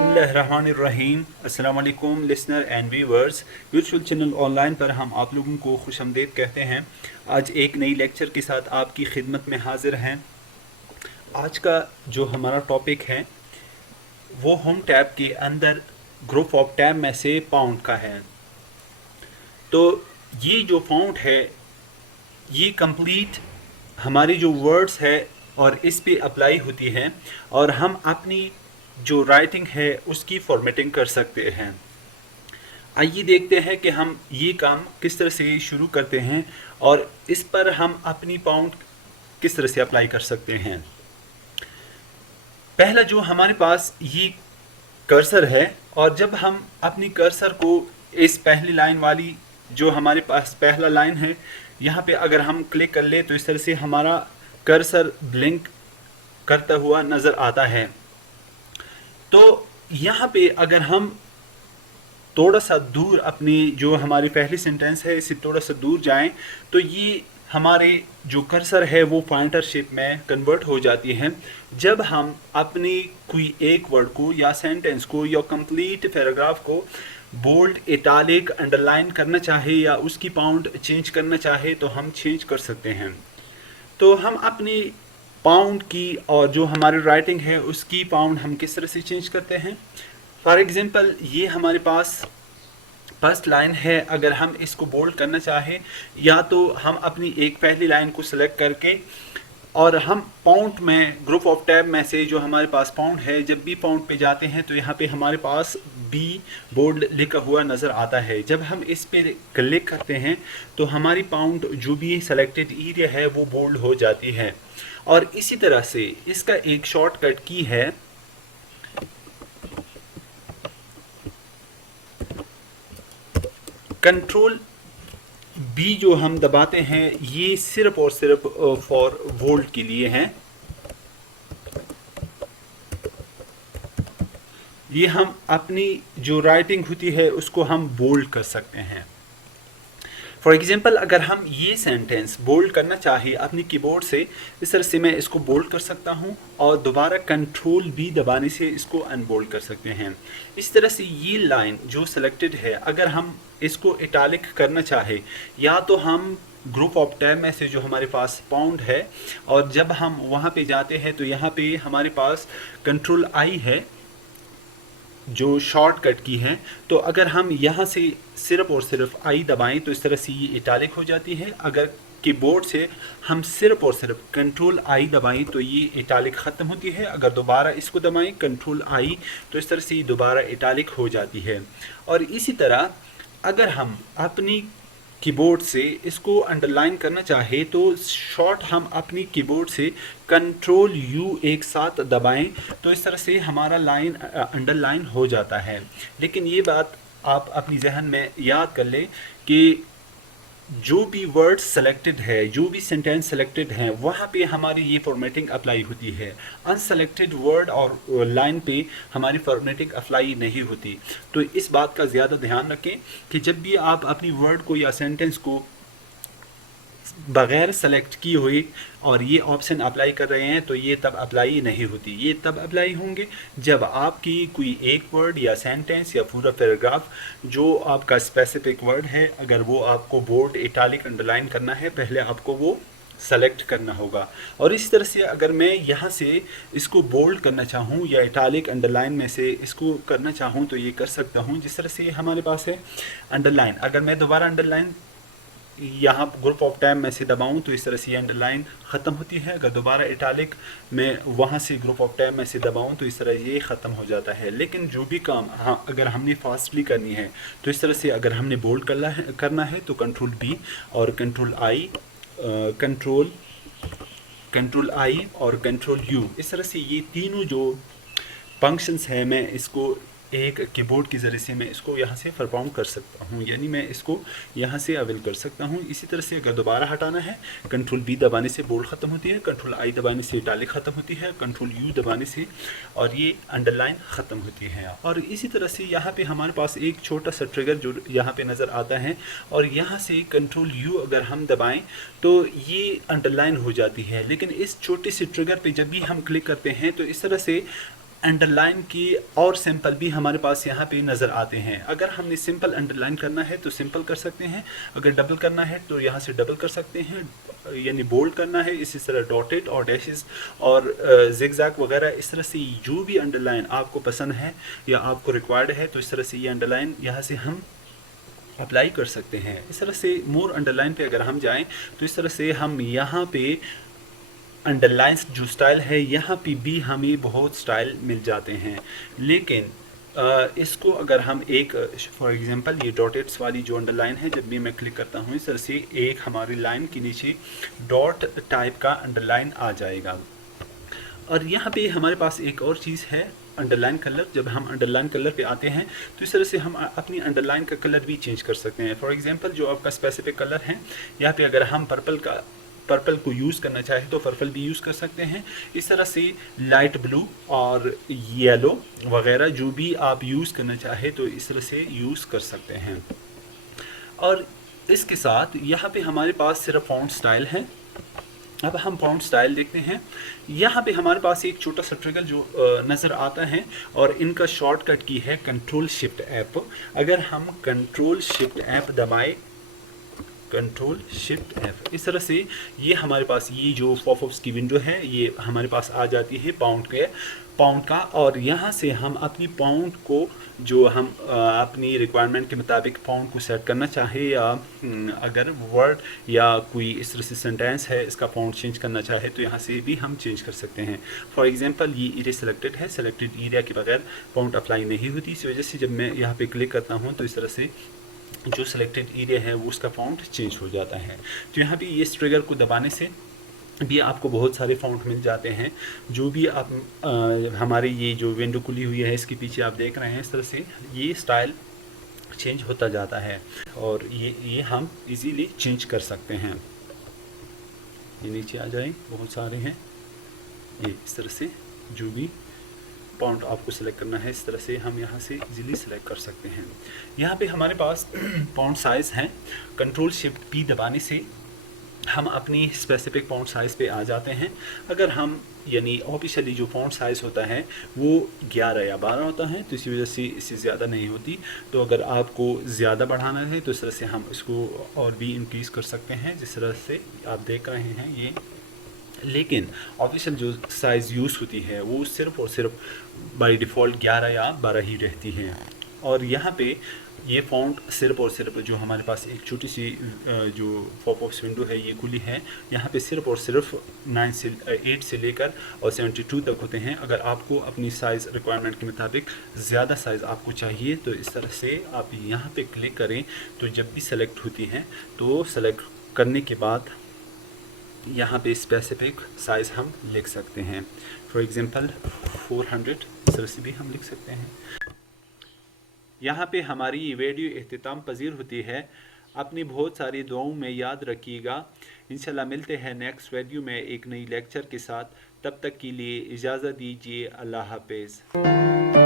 बिस्मिल्लाहिर्रहमानिर्रहीम। अस्सलाम वालेकुम listener and viewers. Virtual channel online पर हम आप लोगों को खुशामदीद कहते हैं। आज एक नई लेक्चर के साथ आपकी खिदमत में हाजिर हैं। आज का जो हमारा टॉपिक है वो होम टैब के अंदर ग्रुप ऑफ टैब में से पाउंड का है। तो ये जो पाउंड है ये कंप्लीट हमारी जो वर्ड्स है और इस पे अप्लाई होती है और हम अपनी जो राइटिंग है उसकी फॉर्मेटिंग कर सकते हैं। आइए देखते हैं कि हम ये काम किस तरह से शुरू करते हैं और इस पर हम अपनी पाउंड किस तरह से अप्लाई कर सकते हैं। पहला जो हमारे पास ये कर्सर है और जब हम अपनी कर्सर को इस पहली लाइन वाली जो हमारे पास पहला लाइन है यहाँ पे अगर हम क्लिक कर ले तो इस तरह से हमारा कर्सर ब्लिंक करता हुआ नज़र आता है। तो यहाँ पे अगर हम थोड़ा सा दूर अपनी जो हमारी पहली सेंटेंस है इससे थोड़ा सा दूर जाएं तो ये हमारे जो कर्सर है वो पॉइंटर शेप में कन्वर्ट हो जाती है। जब हम अपनी कोई एक वर्ड को या सेंटेंस को या कंप्लीट पैराग्राफ को बोल्ड इटालिक अंडरलाइन करना चाहे या उसकी पाउंड चेंज करना चाहे तो हम चेंज कर सकते हैं। तो हम अपनी पाउंड की और जो हमारी राइटिंग है उसकी पाउंड हम किस तरह से चेंज करते हैं। फॉर एग्जांपल ये हमारे पास फर्स्ट लाइन है, अगर हम इसको बोल्ड करना चाहें या तो हम अपनी एक पहली लाइन को सिलेक्ट करके और हम पाउंड में ग्रुप ऑफ टैब में से जो हमारे पास पाउंड है जब भी पाउंड पे जाते हैं तो यहाँ पे हमारे पास बी बोल्ड लिखा हुआ नज़र आता है। जब हम इस पे क्लिक करते हैं तो हमारी पाउंड जो भी सेलेक्टेड एरिया है वो बोल्ड हो जाती है। और इसी तरह से इसका एक शॉर्टकट की है कंट्रोल बी जो हम दबाते हैं ये सिर्फ और सिर्फ फॉर बोल्ड के लिए है। ये हम अपनी जो राइटिंग होती है उसको हम बोल्ड कर सकते हैं। फॉर एग्जाम्पल अगर हम ये सेंटेंस बोल्ड करना चाहिए अपनी कीबोर्ड से इस तरह से मैं इसको बोल्ड कर सकता हूँ और दोबारा कंट्रोल बी दबाने से इसको अनबोल्ड कर सकते हैं। इस तरह से ये लाइन जो सिलेक्टेड है अगर हम इसको इटालिक करना चाहे या तो हम ग्रुप ऑफ टैब में से जो हमारे पास पाउंड है और जब हम वहाँ पे जाते हैं तो यहाँ पे हमारे पास कंट्रोल आई है जो शॉर्टकट की है। तो अगर हम यहाँ से सिर्फ और सिर्फ आई दबाएं तो इस तरह से ये इटालिक हो जाती है। अगर कीबोर्ड से हम सिर्फ और सिर्फ कंट्रोल आई दबाएं तो ये इटालिक ख़त्म होती है। अगर दोबारा इसको दबाएं कंट्रोल आई तो इस तरह से ये दोबारा इटालिक हो जाती है। और इसी तरह अगर हम अपनी कीबोर्ड से इसको अंडरलाइन करना चाहे तो शॉर्ट हम अपनी कीबोर्ड से कंट्रोल यू एक साथ दबाएं तो इस तरह से हमारा लाइन अंडरलाइन हो जाता है। लेकिन ये बात आप अपनी जहन में याद कर लें कि जो भी वर्ड सेलेक्टेड है जो भी सेंटेंस सेलेक्टेड हैं वहाँ पे हमारी ये फॉर्मेटिंग अप्लाई होती है। अनसेलेक्टेड वर्ड और लाइन पे हमारी फॉर्मेटिंग अप्लाई नहीं होती। तो इस बात का ज़्यादा ध्यान रखें कि जब भी आप अपनी वर्ड को या सेंटेंस को बग़ैर सेलेक्ट किए हुए और ये ऑप्शन अप्लाई कर रहे हैं तो ये तब अप्लाई नहीं होती। ये तब अप्लाई होंगे जब आपकी कोई एक वर्ड या सेंटेंस या पूरा पैराग्राफ जो आपका स्पेसिफिक वर्ड है अगर वो आपको बोल्ड इटालिक अंडरलाइन करना है पहले आपको वो सेलेक्ट करना होगा। और इस तरह से अगर मैं यहाँ से इसको बोल्ड करना चाहूँ या इटालिक अंडरलाइन में से इसको करना चाहूँ तो ये कर सकता हूँ। जिस तरह से हमारे पास है अंडरलाइन, अगर मैं दोबारा अंडरलाइन यहाँ ग्रुप ऑफ टैब में से दबाऊँ तो इस तरह से अंडरलाइन ख़त्म होती है। अगर दोबारा इटालिक में वहाँ से ग्रुप ऑफ टैब में से दबाऊँ तो इस तरह ये ख़त्म हो जाता है। लेकिन जो भी काम हाँ अगर हमने फास्टली करनी है तो इस तरह से अगर हमने बोल्ड करना है तो कंट्रोल बी और कंट्रोल आई और कंट्रोल यू इस तरह से ये तीनों जो फंक्शंस हैं मैं इसको एक कीबोर्ड के ज़रिए से मैं इसको यहाँ से परफॉर्म कर सकता हूँ, यानी मैं इसको यहाँ से अवेल कर सकता हूँ। इसी तरह से अगर दोबारा हटाना है कंट्रोल बी दबाने से बोल्ड ख़त्म होती है, कंट्रोल आई दबाने से इटालिक ख़त्म होती है, कंट्रोल यू दबाने से और ये अंडरलाइन ख़त्म होती है। और इसी तरह से यहाँ पे हमारे पास एक छोटा सा ट्रिगर जो यहाँ पे नज़र आता है और यहाँ से कंट्रोल यू अगर हम दबाएँ तो ये अंडरलाइन हो जाती है। लेकिन इस छोटे से ट्रिगर पर जब भी हम क्लिक करते हैं तो इस तरह से अंडरलाइन की और सिंपल भी हमारे पास यहाँ पे नज़र आते हैं। अगर हमने सिंपल अंडरलाइन करना है तो सिंपल कर सकते हैं, अगर डबल करना है तो यहाँ से डबल कर सकते हैं, यानी बोल्ड करना है इसी तरह डॉटेड और डैशेस और जिगजैग वगैरह। इस तरह से जो भी अंडरलाइन आपको पसंद है या आपको रिक्वायर्ड है तो इस तरह से ये अंडरलाइन यहाँ से हम अप्लाई कर सकते हैं। इस तरह से मोर अंडरलाइन पे अगर हम जाएं तो इस तरह से हम यहाँ पे अंडरलाइंस जो स्टाइल है यहाँ पे भी हमें बहुत स्टाइल मिल जाते हैं। लेकिन इसको अगर हम एक फॉर एग्जांपल ये डॉटेड्स वाली जो अंडरलाइन है, जब भी मैं क्लिक करता हूँ इस तरह से एक हमारी लाइन के नीचे डॉट टाइप का अंडरलाइन आ जाएगा। और यहाँ पे हमारे पास एक और चीज़ है अंडरलाइन कलर। जब हम अंडरलाइन कलर पे आते हैं तो इस तरह से हम अपनी अंडरलाइन का कलर भी चेंज कर सकते हैं। फॉर एग्जांपल जो आपका स्पेसिफिक कलर है, यहाँ पे अगर हम पर्पल को यूज़ करना चाहे तो पर्पल भी यूज़ कर सकते हैं। इस तरह से लाइट ब्लू और येलो वगैरह जो भी आप यूज़ करना चाहे तो इस तरह से यूज़ कर सकते हैं। और इसके साथ यहाँ पे हमारे पास सिर्फ फॉन्ट स्टाइल है। अब हम फॉन्ट स्टाइल देखते हैं। यहाँ पे हमारे पास एक छोटा सा ट्रिगर जो नज़र आता है और इनका शॉर्टकट की है कंट्रोल शिफ्ट ऐप। अगर हम कंट्रोल शिफ्ट ऐप दबाएं, कंट्रोल शिफ्ट एफ, इस तरह से ये हमारे पास ये जो पॉपअप्स की विंडो है ये हमारे पास आ जाती है पाउंड का। और यहाँ से हम अपनी पाउंड को जो हम अपनी रिक्वायरमेंट के मुताबिक पाउंड को सेट करना चाहे या अगर वर्ड या कोई इस तरह से सेंटेंस है इसका पाउंड चेंज करना चाहे तो यहाँ से भी हम चेंज कर सकते हैं। फॉर एग्जांपल ये एरिया सेलेक्टेड है, सेलेक्टेड एरिया के बगैर पाउंड अप्लाई नहीं होती। इस वजह से जब मैं यहाँ पे क्लिक करता हूँ तो इस तरह से जो सिलेक्टेड एरिया है वो उसका फॉन्ट चेंज हो जाता है। तो यहाँ पे ये इस ट्रिगर को दबाने से भी आपको बहुत सारे फॉन्ट मिल जाते हैं। जो भी आप हमारी ये जो विंडो खुली हुई है इसके पीछे आप देख रहे हैं इस तरह से ये स्टाइल चेंज होता जाता है और ये हम इजीली चेंज कर सकते हैं। ये नीचे आ जाए, बहुत सारे हैं। ये इस तरह से जो भी फॉन्ट आपको सेलेक्ट करना है इस तरह से हम यहाँ से इजीली सेलेक्ट कर सकते हैं। यहाँ पे हमारे पास फॉन्ट साइज़ हैं। कंट्रोल शिफ्ट पी दबाने से हम अपनी स्पेसिफिक फॉन्ट साइज़ पे आ जाते हैं। अगर हम यानी ऑफिशियली जो फॉन्ट साइज़ होता है वो 11 या 12 होता है तो इसी वजह से इससे ज़्यादा नहीं होती। तो अगर आपको ज़्यादा बढ़ाना है तो इस तरह से हम इसको और भी इंक्रीज़ कर सकते हैं जिस तरह से आप देख रहे हैं ये। लेकिन ऑफिशियल जो साइज़ यूज़ होती है वो सिर्फ़ और सिर्फ बाय डिफ़ॉल्ट 11 या 12 ही रहती है। और यहाँ पे ये फ़ॉन्ट सिर्फ और सिर्फ जो हमारे पास एक छोटी सी जो पॉपअप्स विंडो है ये खुली है, यहाँ पे सिर्फ और सिर्फ 8 से लेकर और 72 तक होते हैं। अगर आपको अपनी साइज़ रिक्वायरमेंट के मुताबिक ज़्यादा साइज़ आपको चाहिए तो इस तरह से आप यहाँ पे क्लिक करें तो जब भी सेलेक्ट होती हैं तो सेलेक्ट करने के बाद यहाँ पे स्पेसिफिक साइज़ हम लिख सकते हैं। फॉर एग्जांपल 400 इस तरह से भी हम लिख सकते हैं। यहाँ पे हमारी ये वीडियो इख्तिताम पजीर होती है। अपनी बहुत सारी दुआओं में याद रखिएगा। इंशाल्लाह मिलते हैं नेक्स्ट वीडियो में एक नई लेक्चर के साथ। तब तक के लिए इजाज़त दीजिए। अल्लाह हाफ़िज़।